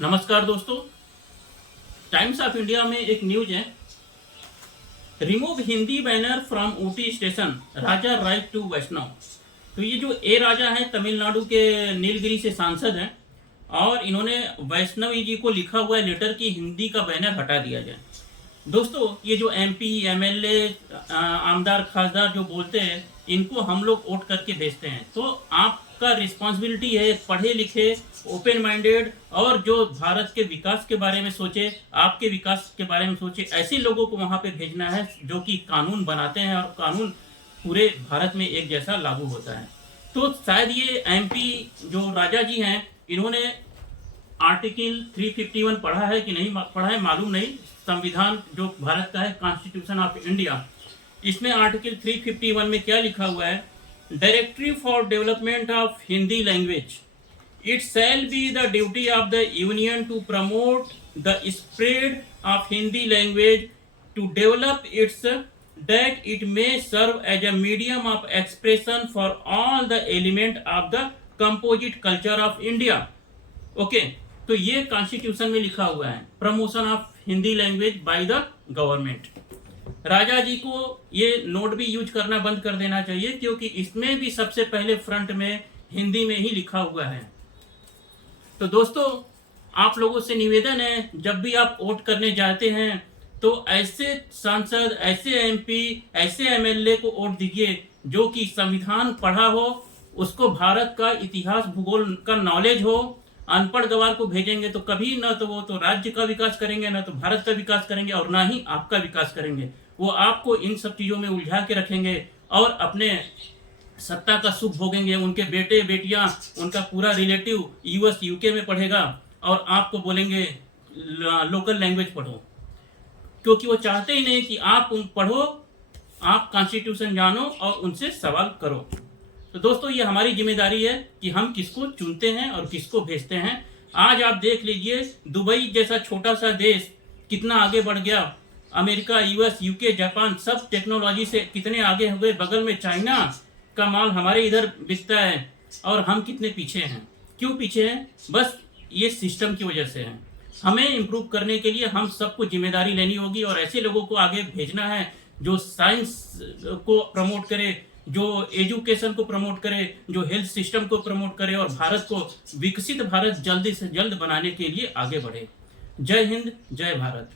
नमस्कार दोस्तों। Times of India में एक न्यूज है। Remove Hindi banner from Ooty station, Raja write to Vaishnaw. तो ये जो ए राजा है तमिलनाडु के नीलगिरी से सांसद हैं और इन्होंने वैष्णवी जी को लिखा हुआ है लेटर की हिंदी का बैनर हटा दिया जाए। दोस्तों, ये जो एमपी एमएलए आमदार खासदार जो बोलते हैं, इनको हम लोग वोट करके भेजते हैं। तो आपका रिस्पॉन्सिबिलिटी है, पढ़े लिखे, ओपन माइंडेड और जो भारत के विकास के बारे में सोचे, आपके विकास के बारे में सोचे, ऐसे लोगों को वहां पे भेजना है जो कि कानून बनाते हैं और कानून पूरे भारत में एक जैसा लागू होता है। तो शायद ये एमपी जो राजा जी हैं, इन्होंने आर्टिकल 351 पढ़ा है कि नहीं पढ़ा है मालूम नहीं। संविधान जो भारत का है, कॉन्स्टिट्यूशन ऑफ इंडिया, इसमें आर्टिकल 351 में क्या लिखा हुआ है? Directory for development of Hindi language, it shall be the duty of the union to promote the spread of Hindi language, to develop its that it may serve as a medium of expression for all the element of the composite culture of India. Okay, तो ये constitution में लिखा हुआ है, promotion of Hindi language by the government. Raja ji को ये note भी use करना बंद कर देना चाहिए, क्योंकि इसमें भी सबसे पहले फ्रंट में हिंदी में ही लिखा हुआ है। तो दोस्तों, आप लोगों से निवेदन है, जब भी आप वोट करने जाते हैं तो ऐसे सांसद, ऐसे एमपी, ऐसे एमएलए को वोट दीजिए जो कि संविधान पढ़ा हो, उसको भारत का इतिहास भूगोल का नॉलेज हो। अनपढ़ गवार को भेजेंगे तो कभी ना तो वो तो राज्य का विकास करेंगे, ना तो भारत का विकास करेंगे और ना ही आपका विकास करेंगे। वो आपको इन सब चीजों में उलझा के रखेंगे और अपने सत्ता का सुख भोगेंगे। उनके बेटे बेटियां, उनका पूरा रिलेटिव यूएस यूके में पढ़ेगा और आपको बोलेंगे लोकल लैंग्वेज पढ़ो, क्योंकि वो चाहते ही नहीं कि आप पढ़ो, आप कॉन्स्टिट्यूशन जानो और उनसे सवाल करो। तो दोस्तों, ये हमारी जिम्मेदारी है कि हम किसको चुनते हैं और किसको भेजते हैं। आज आप देख लीजिए, दुबई जैसा छोटा सा देश कितना आगे बढ़ गया। अमेरिका, यूएस, यूके, जापान सब टेक्नोलॉजी से कितने आगे हो गए। बगल में चाइना का माल हमारे इधर बिकता है और हम कितने पीछे हैं। क्यों पीछे हैं? बस ये सिस्टम की वजह से है। हमें इम्प्रूव करने के लिए हम सबको जिम्मेदारी लेनी होगी और ऐसे लोगों को आगे भेजना है जो साइंस को प्रमोट करे, जो एजुकेशन को प्रमोट करे, जो हेल्थ सिस्टम को प्रमोट करे और भारत को विकसित भारत जल्दी से जल्द बनाने के लिए आगे बढ़े। जय हिंद, जय भारत।